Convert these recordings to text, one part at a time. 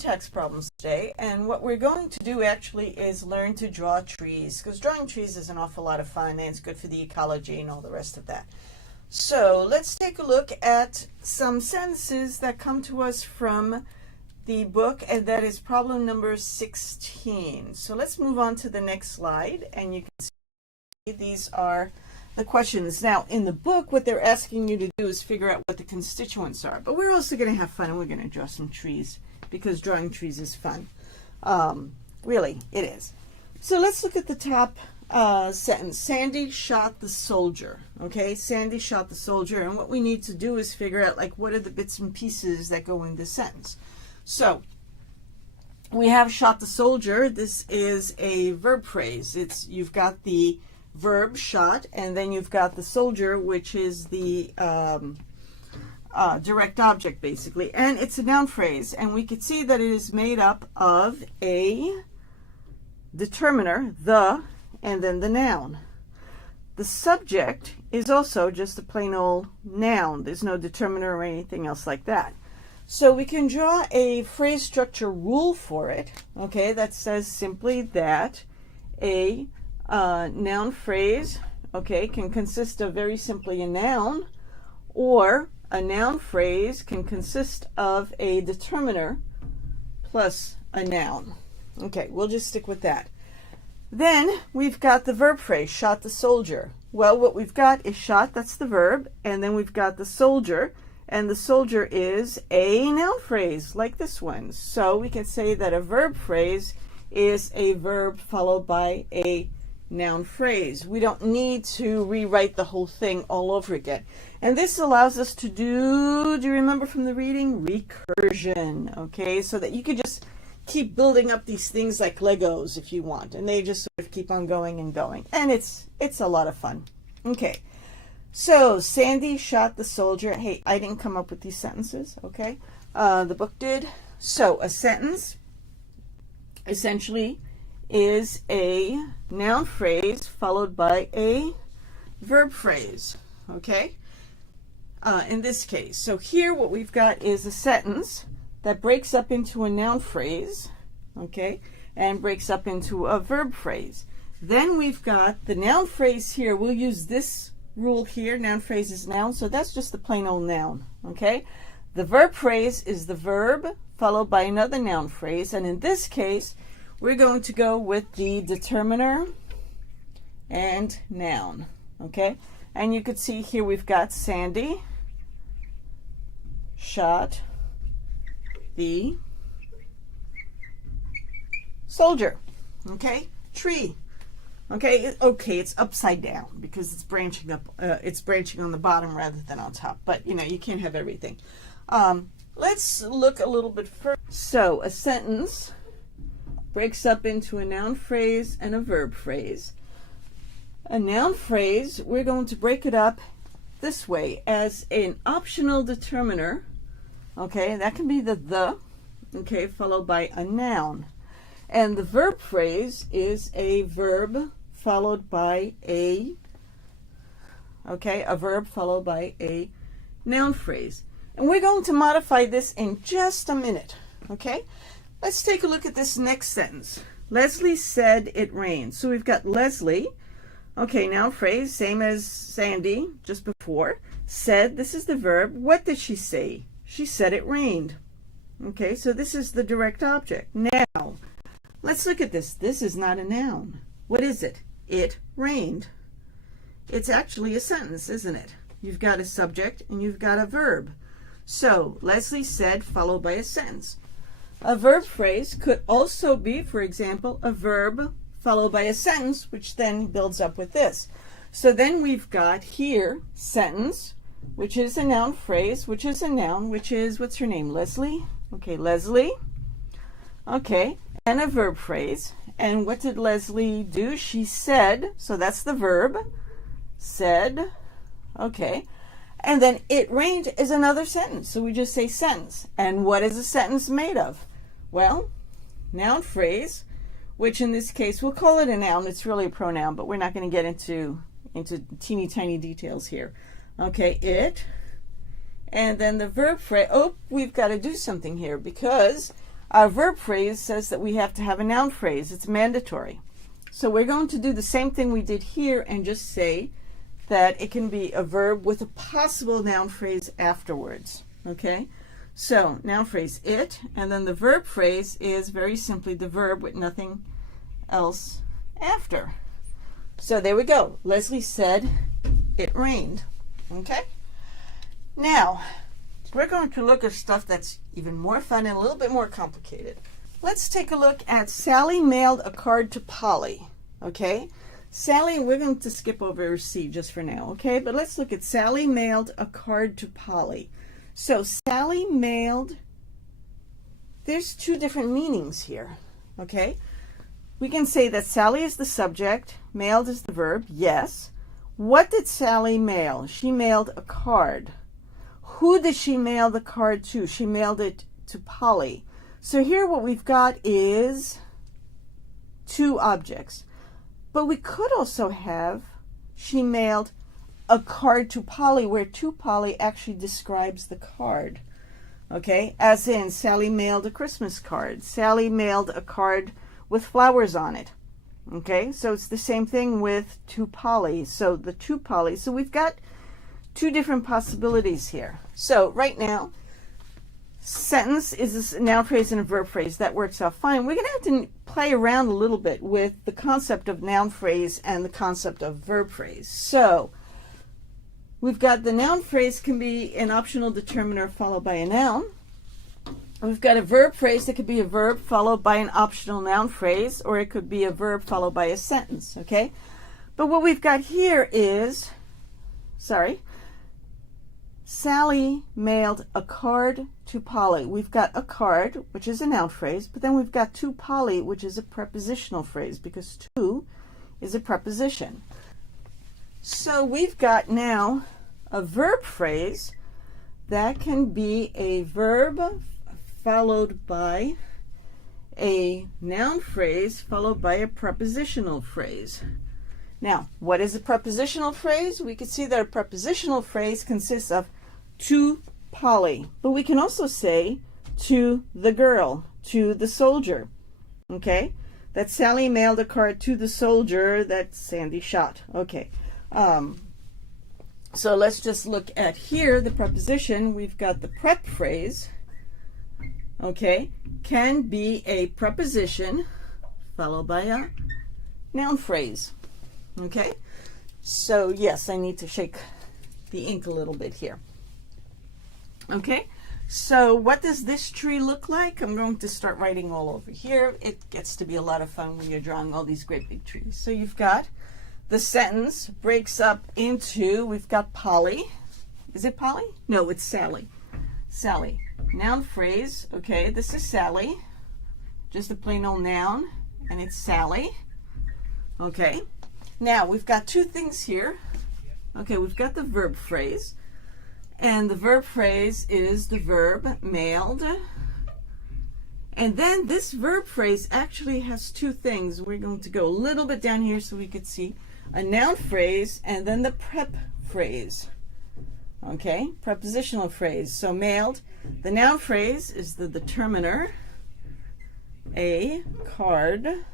text problems today, and what we're going to do actually is learn to draw trees, because drawing trees is an awful lot of fun and it's good for the ecology and all the rest of that. So let's take a look at some sentences that come to us from the book, and that is problem number 16. So let's move on to the next slide, and you can see these are the questions. Now, in the book, what they're asking you to do is figure out what the constituents are, but we're also going to have fun and we're going to draw some trees, because drawing trees is fun. Really, it is. So let's look at the top sentence. Sandy shot the soldier. Okay, Sandy shot the soldier, and what we need to do is figure out, like, what are the bits and pieces that go in this sentence. So we have shot the soldier. This is a verb phrase. You've got the verb shot, and then you've got the soldier, which is the direct object, basically, and it's a noun phrase, and we could see that it is made up of a determiner, the, and then the noun. The subject is also just a plain old noun. There's no determiner or anything else like that. So we can draw a phrase structure rule for it, okay, that says simply that a noun phrase, okay, can consist of very simply a noun, or a noun phrase can consist of a determiner plus a noun. Okay, we'll just stick with that. Then we've got the verb phrase, shot the soldier. Well, what we've got is shot, that's the verb, and then we've got the soldier, and the soldier is a noun phrase like this one. So we can say that a verb phrase is a verb followed by a noun phrase. We don't need to rewrite the whole thing all over again. And this allows us to do you remember from the reading? Recursion, okay? So that you could just keep building up these things like Legos if you want, and they just sort of keep on going and going. And it's a lot of fun. Okay, so Sandy shot the soldier. Hey, I didn't come up with these sentences, okay? The book did. So a sentence essentially is a noun phrase followed by a verb phrase, okay? In this case. So here what we've got is a sentence that breaks up into a noun phrase, okay, and breaks up into a verb phrase. Then we've got the noun phrase here. We'll use this rule here. Noun phrase is noun, so that's just the plain old noun, okay? The verb phrase is the verb followed by another noun phrase, and in this case, we're going to go with the determiner and noun, okay? And you could see here we've got Sandy shot the soldier, okay? Tree, okay? Okay, it's upside down because it's branching up, it's branching on the bottom rather than on top, but you know, you can't have everything. Let's look a little bit further. So a sentence breaks up into a noun phrase and a verb phrase. A noun phrase, we're going to break it up this way as an optional determiner, okay? That can be the, okay, followed by a noun. And the verb phrase is a verb followed by a, okay, a verb followed by a noun phrase. And we're going to modify this in just a minute, okay? Let's take a look at this next sentence. Leslie said it rained. So we've got Leslie, okay, noun phrase, same as Sandy just before. Said, this is the verb. What did she say? She said it rained. Okay, so this is the direct object. Now, let's look at this. This is not a noun. What is it? It rained. It's actually a sentence, isn't it? You've got a subject and you've got a verb. So, Leslie said followed by a sentence. A verb phrase could also be, for example, a verb followed by a sentence, which then builds up with this. So then we've got here sentence, which is a noun phrase, which is a noun, which is, what's her name, Leslie? Okay, Leslie. Okay, and a verb phrase. And what did Leslie do? She said, so that's the verb, said, okay. And then it rained is another sentence, so we just say sentence. And what is a sentence made of? Well, noun phrase, which in this case, we'll call it a noun. It's really a pronoun, but we're not going to get into teeny tiny details here. Okay, it, and then the verb phrase. Oh, we've got to do something here because Our verb phrase says that we have to have a noun phrase. It's mandatory. So we're going to do the same thing we did here and just say that it can be a verb with a possible noun phrase afterwards. Okay? So noun phrase it, and then the verb phrase is very simply the verb with nothing else after. So there we go. Leslie said it rained. Okay? Now, we're going to look at stuff that's even more fun and a little bit more complicated. Let's take a look at Sally mailed a card to Polly. Okay? Sally, we're going to skip over C just for now, okay? But let's look at Sally mailed a card to Polly. So Sally mailed, there's two different meanings here, okay? We can say that Sally is the subject, mailed is the verb, yes. What did Sally mail? She mailed a card. Who did she mail the card to? She mailed it to Polly. So here what we've got is two objects. But we could also have she mailed a card to Polly, where to Polly actually describes the card. Okay? As in, Sally mailed a Christmas card. Sally mailed a card with flowers on it. Okay? So it's the same thing with to Polly. So the to Polly. So we've got two different possibilities here. So right now, sentence is a noun phrase and a verb phrase. That works out fine. We're going to have to play around a little bit with the concept of noun phrase and the concept of verb phrase. So we've got the noun phrase can be an optional determiner followed by a noun. We've got a verb phrase that could be a verb followed by an optional noun phrase, or it could be a verb followed by a sentence. Okay? But what we've got here is, Sally mailed a card to Polly. We've got a card, which is a noun phrase, but then we've got to Polly, which is a prepositional phrase, because to is a preposition. So we've got now a verb phrase that can be a verb followed by a noun phrase followed by a prepositional phrase. Now, what is a prepositional phrase? We can see that a prepositional phrase consists of to Polly, but we can also say to the girl, to the soldier. Okay? That Sally mailed a card to the soldier that Sandy shot. Okay. So let's just look at here the preposition. We've got the prep phrase. Okay? Can be a preposition followed by a noun phrase. Okay? So yes, I need to shake the ink a little bit here. Okay, so what does this tree look like? I'm going to start writing all over here. It gets to be a lot of fun when you're drawing all these great big trees. So you've got the sentence breaks up into, we've got Polly. Is it Polly? No, it's Sally. Sally. Noun phrase. Okay, this is Sally. Just a plain old noun, and it's Sally. Okay. Now, we've got two things here. Okay, we've got the verb phrase. And the verb phrase is the verb mailed. And then this verb phrase actually has two things. We're going to go a little bit down here so we could see a noun phrase and then the prep phrase. Okay, prepositional phrase. So mailed, the noun phrase is the determiner, a card.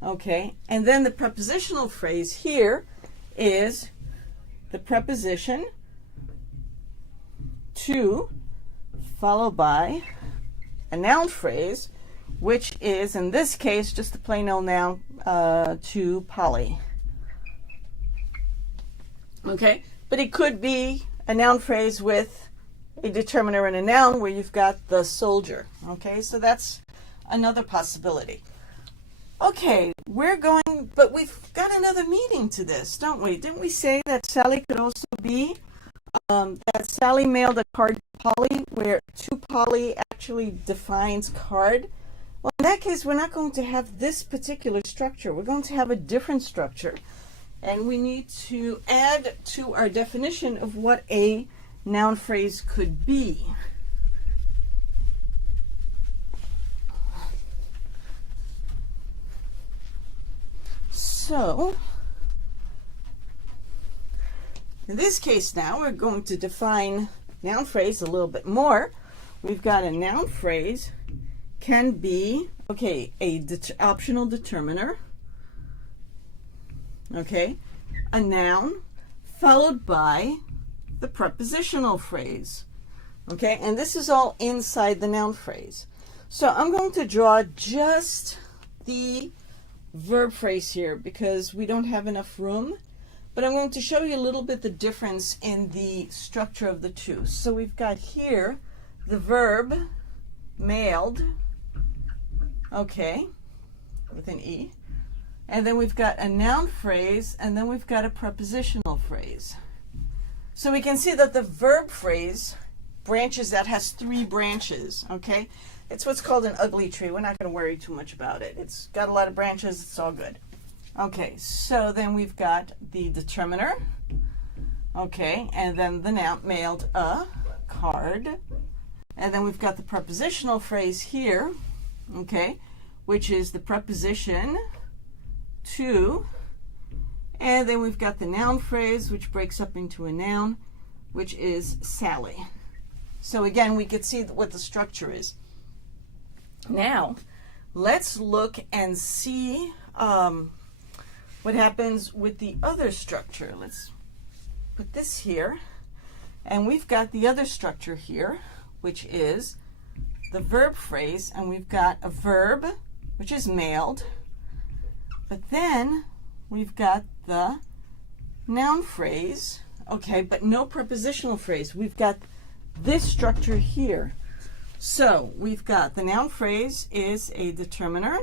Okay, and then the prepositional phrase here is the preposition to followed by a noun phrase, which is in this case just a plain old noun, to Polly. Okay, but it could be a noun phrase with a determiner and a noun where you've got the soldier. Okay, so that's another possibility. Okay, but we've got another meaning to this, don't we? Didn't we say that Sally could also be that Sally mailed a card to Polly, where to Polly actually defines card? Well, in that case, we're not going to have this particular structure. We're going to have a different structure. And we need to add to our definition of what a noun phrase could be. So, in this case now, we're going to define noun phrase a little bit more. We've got a noun phrase can be, okay, a optional determiner, okay, a noun, followed by the prepositional phrase, okay, and this is all inside the noun phrase. So I'm going to draw just the verb phrase here because we don't have enough room, but I'm going to show you a little bit the difference in the structure of the two. So we've got here the verb mailed, okay, with an E, and then we've got a noun phrase, and then we've got a prepositional phrase. So we can see that the verb phrase branches, that has 3 branches, okay? It's what's called an ugly tree. We're not going to worry too much about it. It's got a lot of branches. It's all good. Okay, so then we've got the determiner, okay, and then the noun, mailed a card, and then we've got the prepositional phrase here, okay, which is the preposition to, and then we've got the noun phrase, which breaks up into a noun, which is Sally. So again, we could see what the structure is. Now, let's look and see what happens with the other structure. Let's put this here, and we've got the other structure here, which is the verb phrase, and we've got a verb, which is mailed, but then we've got the noun phrase, okay, but no prepositional phrase. We've got this structure here. So we've got the noun phrase is a determiner,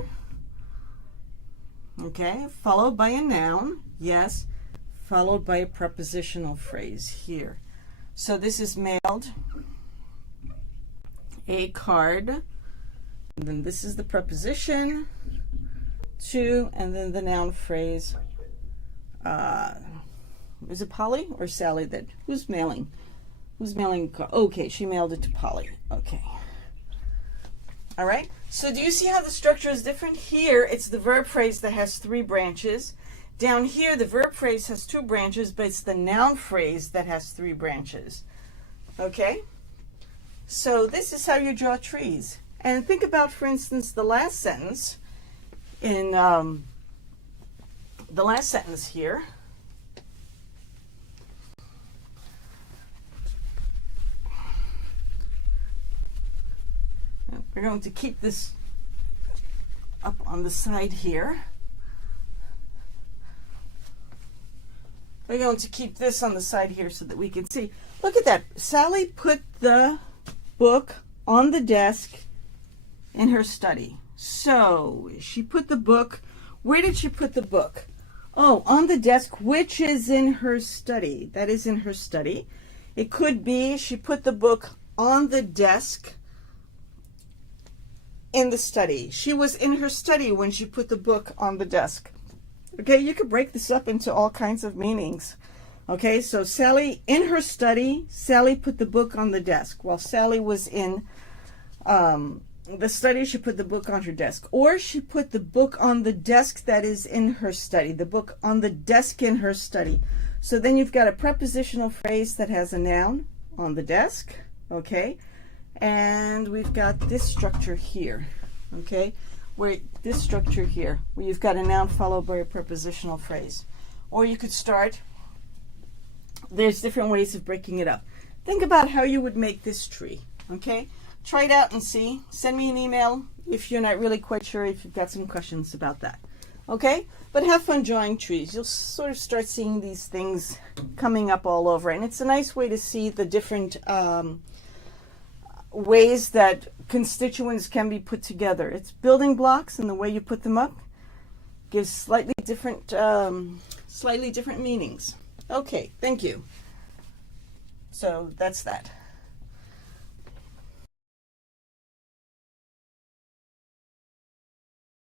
okay, followed by a noun, yes, followed by a prepositional phrase here. So this is mailed a card, and then this is the preposition to, and then the noun phrase. Is it Polly or Sally that, who's mailing? Who's mailing? Okay, she mailed it to Polly. Okay. All right. So do you see how the structure is different? Here, it's the verb phrase that has 3 branches. Down here, the verb phrase has 2 branches, but it's the noun phrase that has 3 branches. Okay? So this is how you draw trees. And think about, for instance, the last sentence. In the last sentence here, we're going to keep this up on the side here. We're going to keep this on the side here so that we can see. Look at that. Sally put the book on the desk in her study. So she put the book, where did she put the book? Oh, on the desk, which is in her study. That is in her study. It could be she put the book on the desk in the study. She was in her study when she put the book on the desk. Okay, you could break this up into all kinds of meanings. Okay, so Sally, in her study, Sally put the book on the desk. While Sally was in the study, she put the book on her desk. Or she put the book on the desk that is in her study. The book on the desk in her study. So then you've got a prepositional phrase that has a noun on the desk. Okay, and we've got this structure here. Okay, where this structure here, where you've got a noun followed by a prepositional phrase. Or you could start, there's different ways of breaking it up. Think about how you would make this tree, okay? Try it out and see. Send me an email if you're not really quite sure, if you've got some questions about that, okay? But have fun drawing trees. You'll sort of start seeing these things coming up all over, and it's a nice way to see the different ways that constituents can be put together. It's building blocks, and the way you put them up gives slightly different meanings. Okay, thank you. So that's that.